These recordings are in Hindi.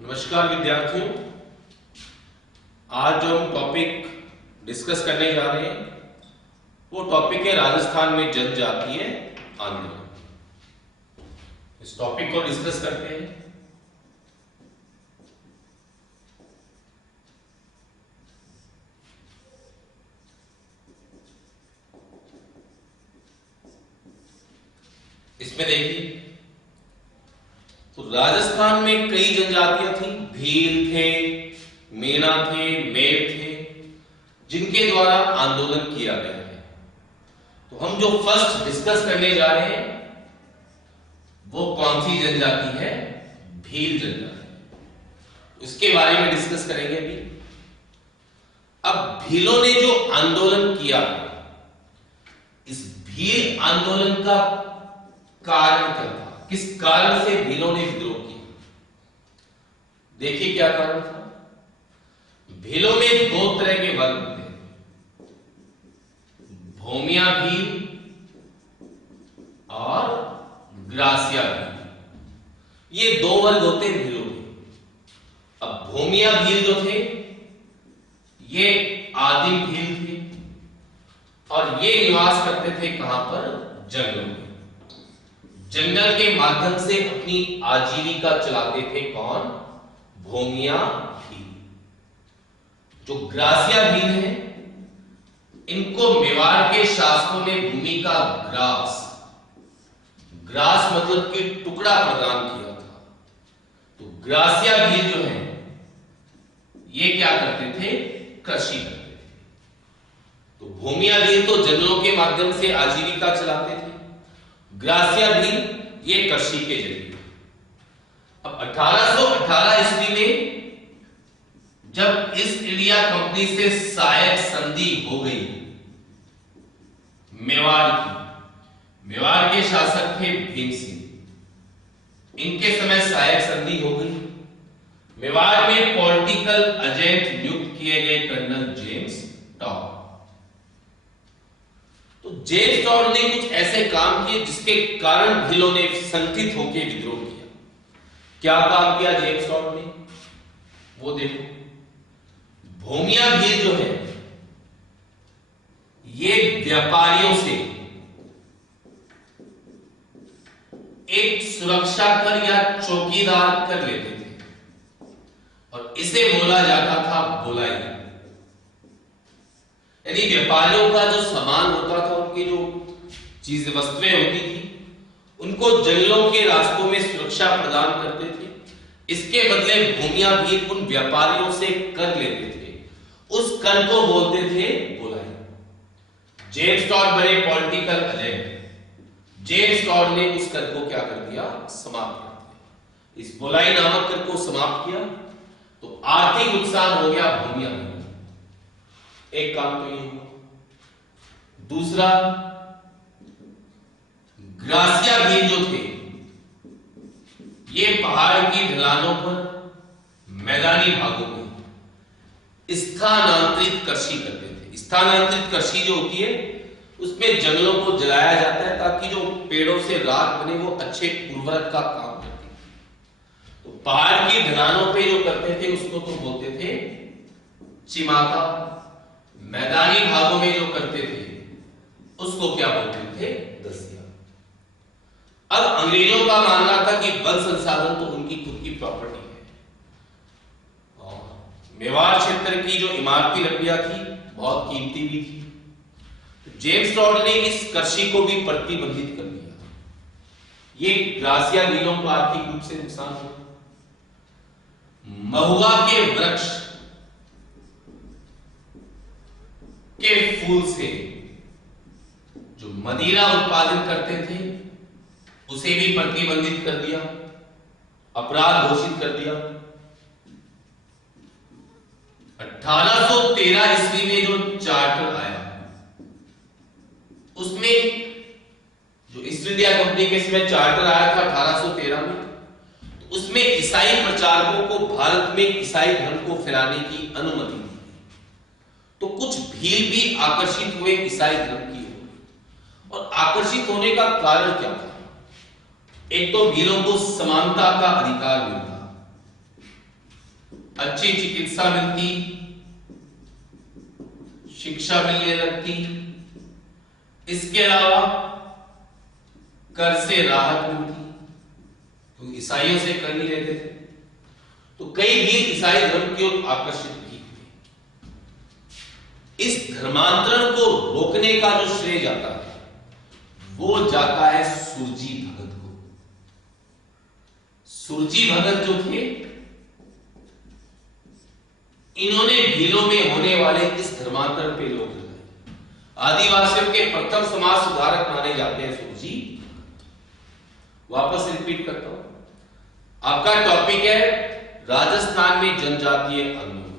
नमस्कार विद्यार्थियों, आज जो हम टॉपिक डिस्कस करने जा रहे हैं वो टॉपिक है राजस्थान में जनजातीय आंदोलन। इस टॉपिक को डिस्कस करते हैं। इसमें देखिए, तो राजस्थान में कई जनजातियां थी। भील थे, मीणा थे, मेव थे, जिनके द्वारा आंदोलन किया गया है। तो हम जो फर्स्ट डिस्कस करने जा रहे हैं वो कौन सी जनजाति है? भील जनजाति। इसके बारे में डिस्कस करेंगे अभी। अब भीलों ने जो आंदोलन किया, इस भील आंदोलन का कारण क्या था? किस कारण से भीलों ने विद्रोह किया? देखिए क्या कारण था। भीलों में दो तरह के वर्ग होते हैं, भूमिया भील और ग्रासिया भील। ये दो वर्ग होते हैं भीलों में। अब भूमिया भील जो थे ये आदिम भील थे और ये निवास करते थे कहां पर? जंगलों में। जंगल के माध्यम से अपनी आजीविका चलाते थे। कौन? भूमिया भील। जो ग्रासिया भील है, इनको मेवाड़ के शासकों ने भूमि का ग्रास मतलब कि टुकड़ा प्रदान किया था। तो ग्रासिया भील जो है ये क्या करते थे? कृषि करते थे। तो भूमिया भील तो जंगलों के माध्यम से आजीविका चलाते थे, ग्रासिया भील ये कृषि के जरिए। अब 1818 ईस्वी में जब ईस्ट इंडिया कंपनी से सहायक संधि हो गई मेवाड़ की, मेवाड़ के शासक थे भीम सिंह। इनके समय सहायक संधि हो गई। मेवाड़ में पॉलिटिकल एजेंट नियुक्त किए गए कर्नल जेम्स टॉड। तो जेम्स टॉड ने कुछ ऐसे काम किए जिसके कारण भीलों ने संगठित होकर विद्रोह किया। क्या काम किया जेम्स टॉड ने? वो देखो, भूमिया भील जो है ये व्यापारियों से एक सुरक्षा कर या चौकीदार कर लेते थे और इसे बोला जाता था बुलाई। यानी व्यापारियों का जो सामान होता था, उनकी जो चीज वस्तुएं होती थी, उनको जंगलों के रास्तों में सुरक्षा प्रदान करते थे। इसके बदले भूमिया भील उन व्यापारियों से कर लेते थे। उस कर को बोलते थे बुलाई। जेम्स टॉड बने पॉलिटिकल एजेंट। जेम्स टॉड ने उस कर को क्या कर दिया? समाप्त कर दिया। इस बुलाई नामक कर को समाप्त किया तो आर्थिक नुकसान हो गया भूमिया भील। एक काम तो ये हुआ। दूसरा, ग्रासिया भील जो थे ये पहाड़ की ढलानों पर, मैदानी भागों में स्थानांतरित कृषि करते थे। स्थानांतरित कृषि जो होती है उसमें जंगलों को जलाया जाता है ताकि जो पेड़ों से राख बने वो अच्छे उर्वरक का काम करती है। तो पहाड़ की ढलानों पे जो करते थे उसको तो बोलते थे चिमाका। मैदानी भागों में जो करते थे उसको क्या बोलते थे? दसिया। अब अंग्रेजों का मानना था कि वन संसाधन तो उनकी खुद की प्रॉपर्टी है। मेवाड़ क्षेत्र की जो इमारती लकड़ियां थी बहुत कीमती भी थी। जेम्स टॉड ने इस कृषि को भी प्रतिबंधित कर दिया। ये ग्रासिया भीलों को आर्थिक रूप से नुकसान हुआ। महुआ के वृक्ष के फूल से जो मदिरा उत्पादन करते थे उसे भी प्रतिबंधित कर दिया, अपराध घोषित कर दिया। 1813 ईस्वी में जो चार्टर आया उसमें जो ईस्ट इंडिया कंपनी के समय चार्टर आया था 1813 में, तो उसमें ईसाई प्रचारकों को भारत में ईसाई धर्म को फैलाने की अनुमति दी। तो कुछ भील भी आकर्षित हुए ईसाई धर्म की ओर। और आकर्षित होने का कारण क्या था? एक तो भीलों को समानता का अधिकार मिलता, अच्छी चिकित्सा मिलती, शिक्षा मिलने लगती, इसके अलावा कर से राहत मिलती, क्योंकि ईसाइयों से कर नहीं लेते थे। तो कई भी ईसाई धर्म की ओर आकर्षित भी हुए। इस धर्मांतरण को रोकने का जो श्रेय जाता है वो जाता है सुरजी भगत को। सुरजी भगत जो थे, इन्होंने भीलों में होने वाले इस धर्मांतरण पे रोक लगाए। आदिवासियों के प्रथम समाज सुधारक माने जाते हैं सुरजी। वापस रिपीट करता हूं, आपका टॉपिक है राजस्थान में जनजातीय आंदोलन।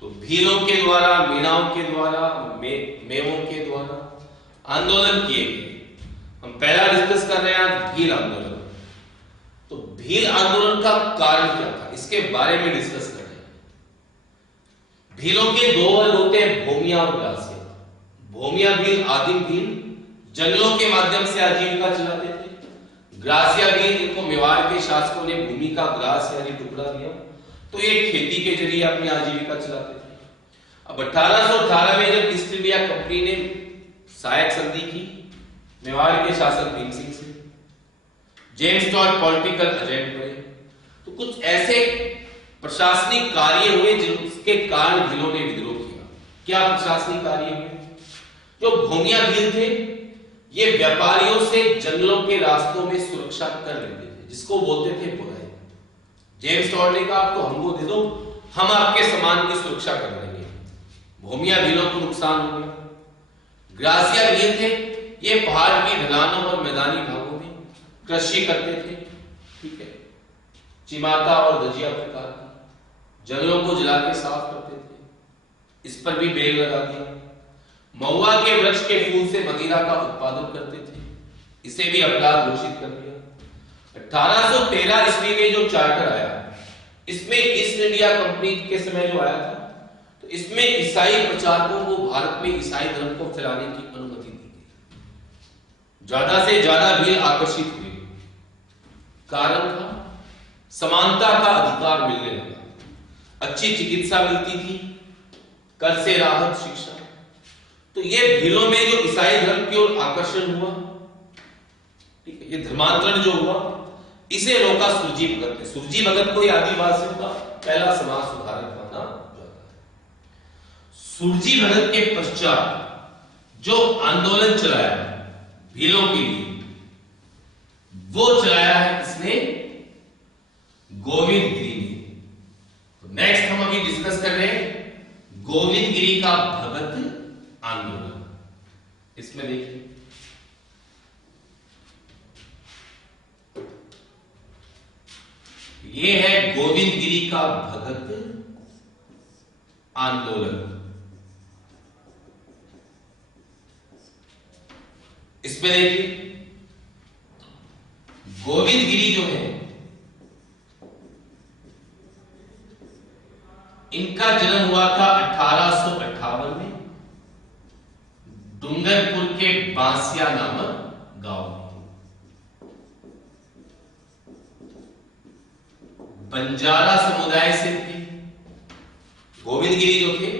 तो भीलों के द्वारा, मीणाओं के द्वारा, मेवों के द्वारा आंदोलन किए गए। हम पहला डिस्कस कर रहे हैं आज भील आंदोलन। तो भील आंदोलन का कारण क्या था, इसके बारे में डिस्कस कर रहे हैं। भीलों के दो वर्ग होते हैं, भोमिया और ग्रासिया। भोमिया भील, आदिम भील, जंगलों के माध्यम से आजीविका चलाते थे। ग्रासिया भील, इनको मेवाड़ के शासकों ने भूमि का ग्रास यानी टुकड़ा दिया, तो ये खेती के जरिए अपनी आजीविका चलाते थे। अब 1818 में जब ईस्ट इंडिया कंपनी ने सहायक संधि की मेवाड़ के शासक भीम सिंह से, जेम्स टॉड पॉलिटिकल एजेंट बने, तो कुछ ऐसे प्रशासनिक कार्य हुए जिसके कारण भीलों ने विद्रोह किया। क्या प्रशासनिक कार्य हुए? जो भूमिया भील थे, ये व्यापारियों से जंगलों के रास्तों में सुरक्षा कर लेते थे, जिसको बोलते थे बुराई। जेम्स टॉड ने कहा तो हमको दे दो, हम आपके सामान की सुरक्षा कर देंगे। भूमिया भीलों को नुकसान हो गया। ग्रासिया भील थे, ये पहाड़ की ढलानों और मैदानी भागों में कृषि करते थे, ठीक है, चिमाता और दजिया प्रकार की, जंगलों को जला के साफ करते थे, इस पर भी बेल लगा दिया। महुआ के वृक्ष के फूल से मदिरा का उत्पादन करते थे, इसे भी अपराध घोषित कर दिया। 1813 ईस्वी में जो चार्टर आया, इसमें ईस्ट इंडिया कंपनी के समय जो आया था, तो इसमें ईसाई प्रचारकों को भारत में ईसाई धर्म को फैलाने की अनुमति दी गई। ज्यादा से ज्यादा भील आकर्षित हुए। कारण था समानता का अधिकार मिलने लगा, अच्छी चिकित्सा मिलती थी, कर से राहत, शिक्षा। तो ये भीलों में जो ईसाई धर्म की ओर आकर्षण हुआ, ठीक है, ये धर्मांतरण जो हुआ, इसे रोका सुरजी भगत ने। सुरजी भगत को आदिवासियों का पहला समाज सुधारक माना जाता है। सुरजी भगत के पश्चात जो आंदोलन चलाया भीलों के लिए, वो चलाया है किसने? गोविंद गिरी ने। तो नेक्स्ट हम अभी डिस्कस कर रहे हैं गोविंद गिरी का भगत आंदोलन। इसमें देखिए, ये है गोविंद गिरी का भगत आंदोलन। इसमें देखिए, गोविंद गिरी जो है, इनका जन्म हुआ था 1858 में डूंगरपुर के बांसिया नामक गांव में। बंजारा समुदाय से थे गोविंद गिरी जो थे।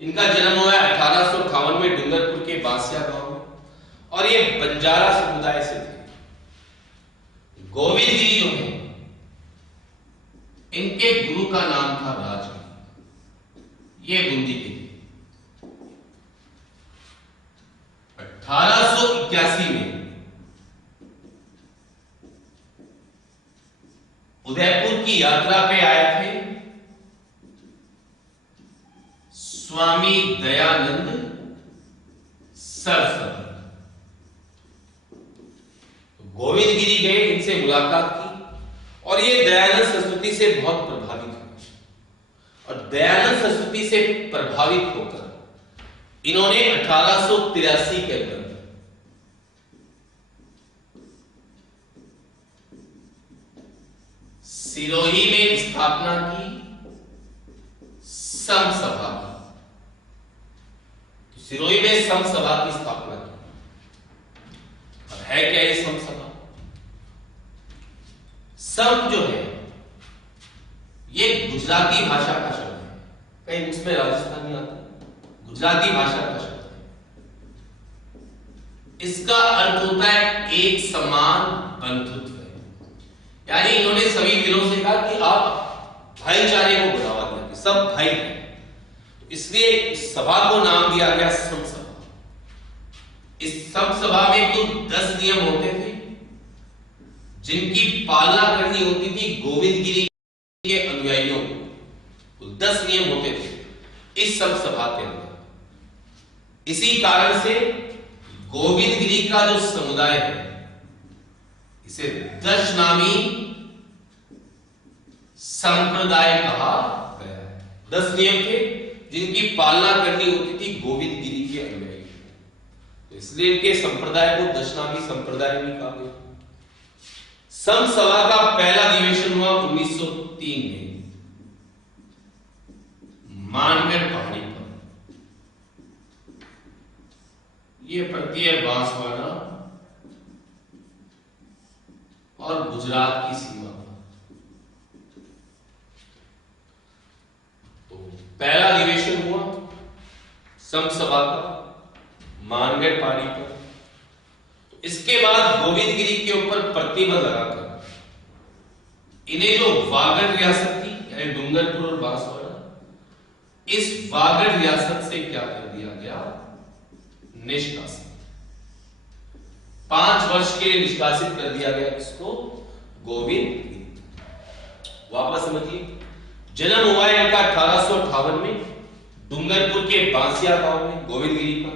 इनका जन्म हुआ 1858 में डूंगरपुर के बांसिया गांव में, और ये बंजारा समुदाय से थे। गोविंद गिरी जो है, इनके गुरु का नाम था राजगिरी। ये बूंदी के थे। 1881 में उदयपुर की यात्रा पे आए थे स्वामी दयानंद सरस्वती। गोविंद गिरी गए, इनसे मुलाकात की, और ये दयानंद सरस्वती से बहुत प्रभावित हुए। और दयानंद सरस्वती से प्रभावित होकर इन्होंने 1883 के अंदर सिरोही में स्थापना की सम सभा की। सिरोही में सम सभा की स्थापना की। अब है क्या ये सम सभा? सम जो है, ये गुजराती भाषा का शब्द है, कहीं उसमें राजस्थानी आता, गुजराती भाषा का शब्द है। इसका अर्थ होता है एक समान बंधुत्व। यानी इन्होंने सभी वीरों से कहा कि आप भाईचारे को बढ़ावा दिया, सब भाई हैं, इसलिए सभा को नाम दिया गया समसभा। इस समसभा में कुल 10 नियम होते थे जिनकी पालना करनी होती थी गोविंद गिरी के अनुयायियों को। कुल 10 नियम होते थे इस समसभा के अंदर। इसी कारण से गोविंद गिरी का जो समुदाय है इसे दशनामी संप्रदाय कहा गया है। 10 नियम थे जिनकी पालना करनी होती थी गोविंद गिरी के अनुयायी, तो इसलिए इनके संप्रदाय को दशनामी संप्रदाय भी कहा गया। समसभा का पहला अधिवेशन हुआ 1903 में मानगढ़ पहाड़ी पर। यह पड़ती है बांसवाड़ा और गुजरात की सीमा पर। तो पहला अधिवेशन हुआ समसभा का मानगढ़ पहाड़ी पर। इसके बाद गोविंद गिरी के ऊपर प्रतिबंध लगाकर इन्हें जो वागड़ रियासत थी यानी डूंगरपुर और बांसवाड़ा, इस वागड़ रियासत से क्या कर दिया गया, निष्कासित। 5 वर्ष के लिए निष्कासित कर दिया गया इसको गोविंद गिरी। वापस समझिए, जन्म हुआ है इनका 1858 में डूंगरपुर के बांसिया गांव में गोविंद गिरी का।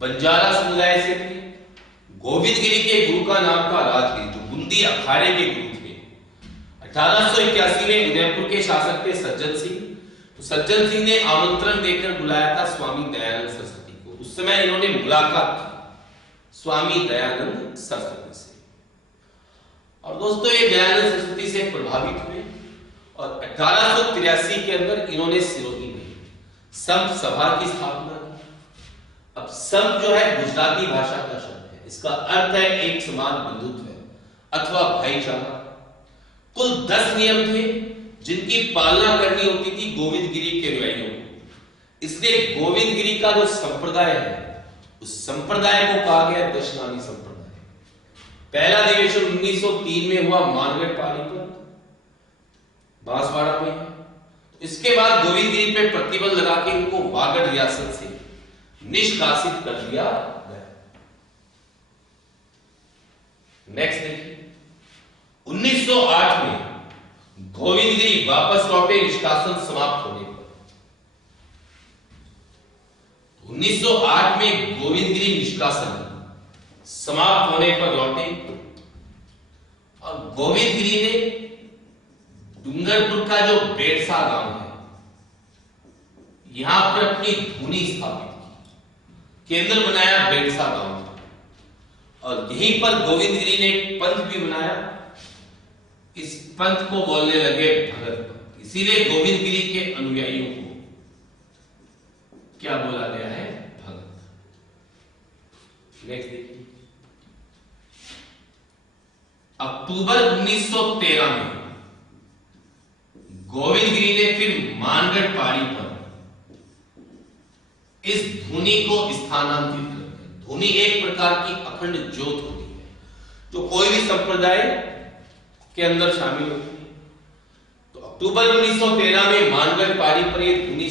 बंजारा समुदाय से थे। गोविंद गिरी के गुरु का नाम था राजगिरी, जो बूंदी अखाड़े के गुरु थे। 1881 में उदयपुर के शासक थे सज्जन सिंह। तो सज्जन सिंह ने आमंत्रण देकर बुलाया था स्वामी दयानंद सरस्वती को। उस समय इन्होंने मुलाकात की स्वामी दयानंद सरस्वती से, और दोस्तों ये दयानंद सरस्वती से प्रभावित हुए और 1883 के अंदर इन्होंने सिरोही में संत सभा की स्थापना की। अब संत जो है गुजराती भाषा का शब्द है, इसका अर्थ है एक समान बंधुत्व अथवा भाईचारा। कुल 10 नियम थे जिनकी पालना करनी होती थी गोविंद गिरी के अनुयायियों को। इसलिए गोविंद गिरी का जो संप्रदाय है उस संप्रदाय को कहा गया दशनामी संप्रदाय। पहला अधिवेशन 1903 में हुआ मानगढ़ पहाड़ी पर, बांसवाड़ा में। इसके बाद गोविंद गिरी पे प्रतिबंध लगा के इनको वागड़ रियासत से निष्कासित कर दिया गया। नेक्स्ट देखिए, 1908 में गोविंद गिरी वापस लौटे निष्कासन समाप्त होने पर। 1908 में गोविंद गिरी निष्कासन समाप्त होने पर लौटे और गोविंद गिरी ने डूंगरपुर का जो बेड़सा गांव है यहां पर अपनी धुनी स्थापित की, केंद्र बनाया बेड़सा गांव और यहीं पर गोविंद गिरी ने एक पंथ भी बनाया। इस पंथ को बोलने लगे भगत पंथ। इसीलिए गोविंद गिरी के अनुयायियों को क्या बोला गया है, भगत। नेक्स्ट देखिए, अक्टूबर 1913 में गोविंद गिरी ने फिर मानगढ़ पहाड़ी पर इस धुनी को स्थानांतरित कर दिया। धुनी एक प्रकार की अखंड ज्योत होती है जो कोई भी संप्रदाय के अंदर शामिल होती है। तो अक्टूबर 1913 में मानगढ़ पहाड़ी पर यह धुनी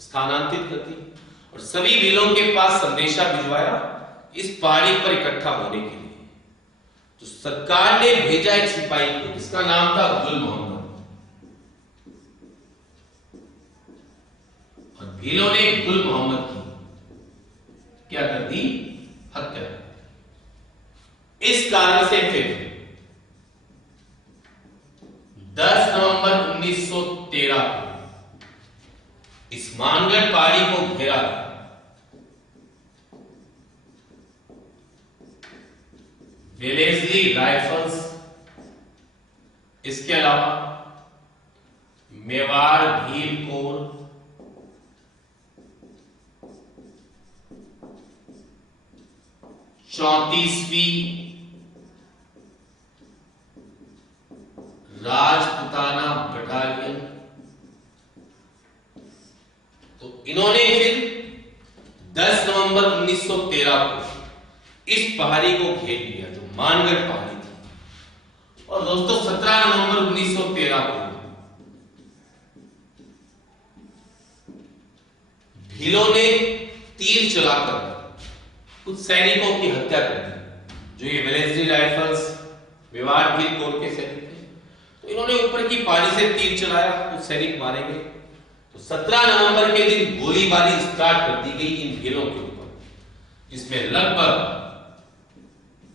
स्थानांतरित करती और सभी वीरों के पास संदेशा भिजवाया इस पहाड़ी पर इकट्ठा होने के लिए। तो सरकार ने भेजा एक सिपाही को जिसका नाम था गुल मोहम्मद, और वीरों ने गुल मोहम्मद की क्या कर दी, हत्या। इस कारण से फिर 10 नवंबर 1913 को इस मानगढ़ पहाड़ी को घेरा गया। वेलेस्ली राइफल्स, इसके अलावा मेवाड़ भील कोर, चौंतीसवीं राजपुताना बटालियन, तो इन्होंने फिर 10 नवंबर 1913 को इस पहाड़ी को घेर लिया जो मानगढ़ पहाड़ी थी। और दोस्तों 17 नवंबर 1913 को भीलों ने तीर चलाकर कुछ सैनिकों की हत्या कर दी, जो ये Wellesley rifles Mewar Bhil core के सैनिक थे। तो इन्होंने ऊपर की पहाड़ी से तीर चलाया, कुछ सैनिक मारे गए। तो 17 नवंबर के दिन गोलीबारी स्टार्ट कर दी गई इन भीलों के ऊपर, जिसमें लगभग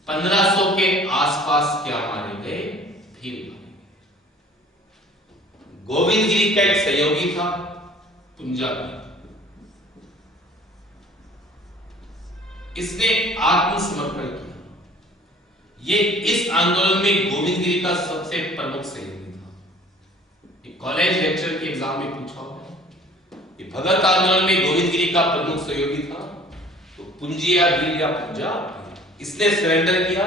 1500 के आसपास क्या मारे गए, भील मारे गए। गोविंद गिरी का एक सहयोगी था पुंजा, इसने आत्मसमर्पण किया। ये इस आंदोलन में गोविंद गिरी का सबसे प्रमुख सहयोगी था। कॉलेज लेक्चर के एग्जाम में पूछा होगा, ये भगत आंदोलन में गोविंद गिरी का प्रमुख सहयोगी था। तो पुंजिया भील या पुंजा, इसने सरेंडर किया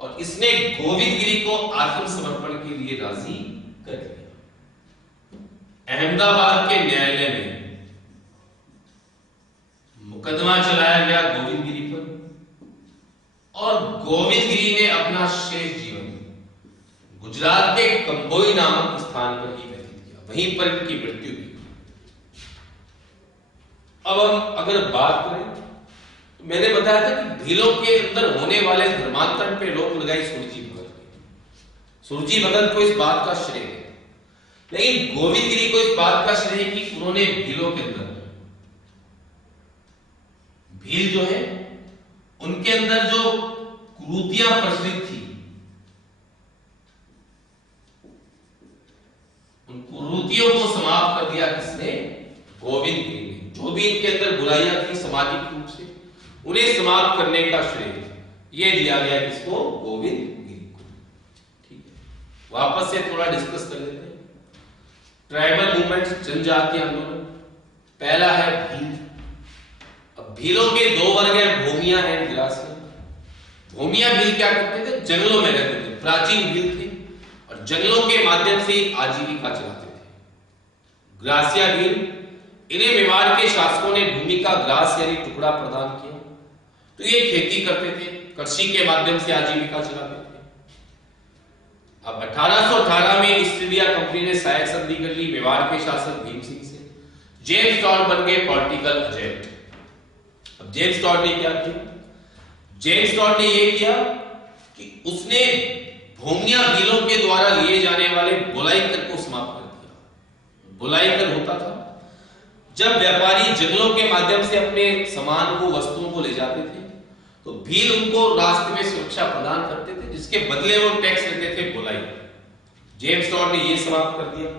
और इसने गोविंद गिरी को आत्मसमर्पण के लिए राजी कर दिया। अहमदाबाद के न्यायालय में मुकदमा चलाया गया गोविंद गिरी पर और गोविंद गिरी ने अपना शेष जीवन गुजरात के कंबोई नामक स्थान पर ही व्यतीत किया, वहीं पर इनकी मृत्यु हुई। अब हम अगर बात करें तो मैंने बताया था कि भीलों के अंदर होने वाले धर्मांतरण पे रोक लगाई सुरजी भगत ने। सुरजी भगत को इस बात का श्रेय है, लेकिन गोविंद गिरी को इस बात का श्रेय कि उन्होंने भीलों के अंदर, भील जो है उनके अंदर जो कुरीतियां प्रचलित थी, उन कुरीतियों को समाप्त कर दिया किसने, गोविंद गिरी ने। जो भी इनके अंदर बुराइयां थी सामाजिक रूप से, उन्हें समाप्त करने का श्रेय ये दिया गया किसको, गोविंद गिरी को। ठीक है, वापस से थोड़ा डिस्कस कर लेते हैं। ट्राइबल मूवमेंट, जनजातीय आंदोलन। पहला है भील। अब भीलों के दो वर्ग हैं, भूमिया एंड ग्रासिया। भूमिया भील क्या करते थे, जंगलों में रहते थे, प्राचीन भील थे और जंगलों के माध्यम से आजीविका चलाते थे। ग्रासिया भील, इन्हें मेवाड़ के शासकों ने भूमि का ग्रास यानी टुकड़ा प्रदान किया, तो ये खेती करते थे, कृषि के माध्यम से आजीविका चलाते थे। अब 1818 में ईस्ट इंडिया कंपनी ने सहायक संधि कर ली मेवाड़ के शासक भीम सिंह से। जेम्स टॉड बन गए पॉलिटिकल एजेंट। अब जेम्स टॉड ने क्या किया, जेम्स टॉड ने यह किया कि उसने भूमिया भीलों के द्वारा लिए जाने वाले बुलाई कर को समाप्त कर दिया। बुलाई कर होता था जब व्यापारी जंगलों के माध्यम से अपने सामान को, वस्तुओं को ले जाते थे, तो भील उनको रास्ते में सुरक्षा प्रदान करते थे, जिसके बदले वो टैक्स लेते थे, बुलाई। जेम्स टॉड ने यह समाप्त कर दिया।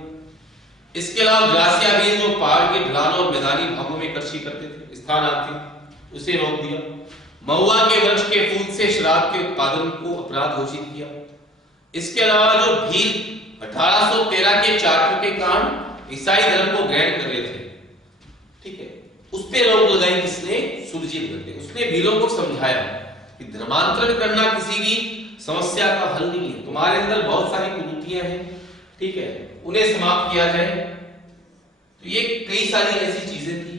इसके अलावा ग्रासिया भील जो पहाड़ के ढलान और मैदानी भागों में कृषि करते थे, स्थानार्थी, उसे रोक दिया। महुआ के वृक्ष के फूल से शराब के उत्पादन को अपराध घोषित किया। इसके अलावा जो भील 1813 के चार्टर के कारण ईसाई धर्म को ग्रहण कर रहे थे, ठीक है, उस पे रोक लगाई किसने, सुरजी भगत ने। उसने भीलों को समझाया कि धर्मांतरण करना किसी भी समस्या का हल नहीं है, तुम्हारे अंदर बहुत सारी कुरीतियां हैं, ठीक है, उन्हें समाप्त किया जाए। तो ये कई सारी ऐसी चीजें थी।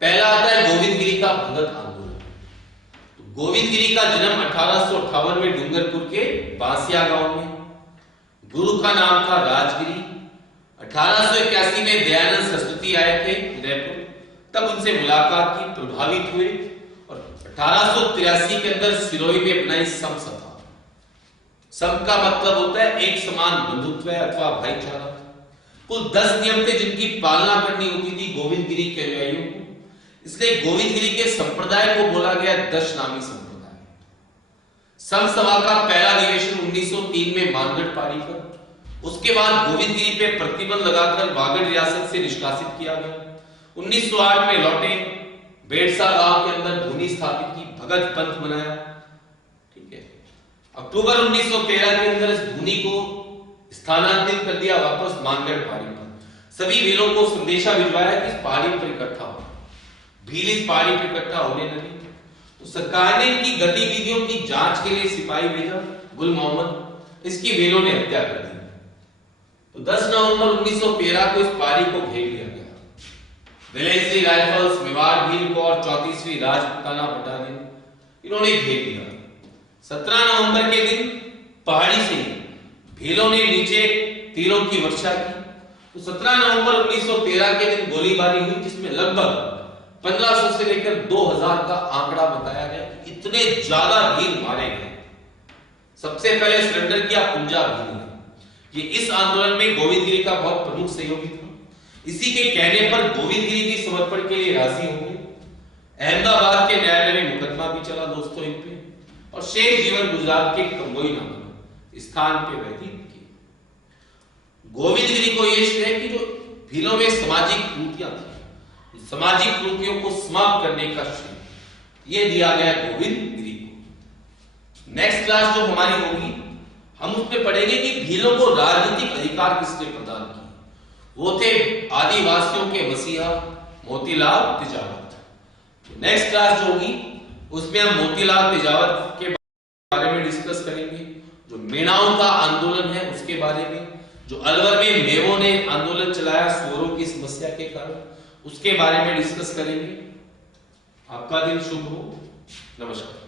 पहला आता है गोविंद गिरी का भगत आंदोलन। तो गोविंद गिरी का जन्म 1858 में डूंगरपुर के बांसिया गांव में। गुरु का नाम था राजगिरी। 1881 में दयानंद सरस्वती आए थे उदयपुर, तब उनसे मुलाकात की, प्रभावित हुए और 1883 के अंदर सिरोही में अपनाई सम सभा। सम का मतलब होता है एक समान बंधुत्व अथवा भाईचारा। कुल 10 नियम थे जिनकी पालना करनी होती थी गोविंद गिरी के अनुयायियों को, इसलिए गोविंद गिरी के संप्रदाय को बोला गया दशनामी संप्रदाय। सम सभा का पहला अधिवेशन 1903 में मानगढ़ पारी पर, उसके बाद गोविंद गिरी पे प्रतिबंध लगाकर वागड़ रियासत से निष्कासित किया गया। 1908 में लौटे, बेड़सा गांव के अंदर धूनी स्थापित की, भगत पंथ बनाया, ठीक है। अक्टूबर 1913 के अंदर इस धूनी को स्थानांतरित कर दिया वापस मानगढ़ पहाड़ी पर। सभी भीलों को संदेशा भिजवाया कि इस पहाड़ी पर इकट्ठा हो, भील इस पहाड़ी पर इकट्ठा होने लगे। तो सरकार ने इनकी गतिविधियों की जांच के लिए सिपाही भेजा, गुल मोहम्मद, इसकी भीलों ने हत्या कर दी। तो 10 नवंबर 1913 को इस पहाड़ी को घेर लिया गया। नीलेश्वरी राइफल्स, मेवाड़ भील कौर, 34वीं राजपूताना बटालियन, इन्होंने घेर लिया। 17 नवंबर के दिन पहाड़ी से भीलों ने नीचे तीरों की वर्षा की। तो 17 नवंबर 1913 के दिन गोलीबारी हुई, जिसमें लगभग 1500 से लेकर 2000 का आंकड़ा बताया गया। इतने ज्यादा भील मारे गए। सबसे पहले सरेंडर किया पुंजा भील ने। ये इस आंदोलन में गोविंदगिरी का बहुत प्रमुख सहयोगी था। इसी के कहने पर गोविंदगिरी भी समर्पण के लिए राजी हो गए। अहमदाबाद के न्यायालय में मुकदमा भी चला दोस्तों इन पे, और शेष जीवन गुजरात के कंबोई नामक स्थान पे व्यतीत किए। गोविंदगिरी को यह श्रेय कि जो भीलों में सामाजिक कुरीतियां थी, सामाजिक कुरीतियों को समाप्त करने का श्रेय यह दिया गया गोविंदगिरी को। नेक्स्ट क्लास जो हमारी होगी, हम उसमें पढ़ेंगे कि भीलों को राजनीतिक अधिकार किसने प्रदान किए। वो थे आदिवासियों के मसीहा मोतीलाल तेजावत। नेक्स्ट क्लास जो होगी उसमें हम मोतीलाल तेजावत के बारे में डिस्कस करेंगे, जो मेणाओं का आंदोलन है उसके बारे में, जो अलवर में मेवों ने आंदोलन चलाया सूअरों की समस्या के कारण, उसके बारे में डिस्कस करेंगे। आपका दिन शुभ हो। नमस्कार।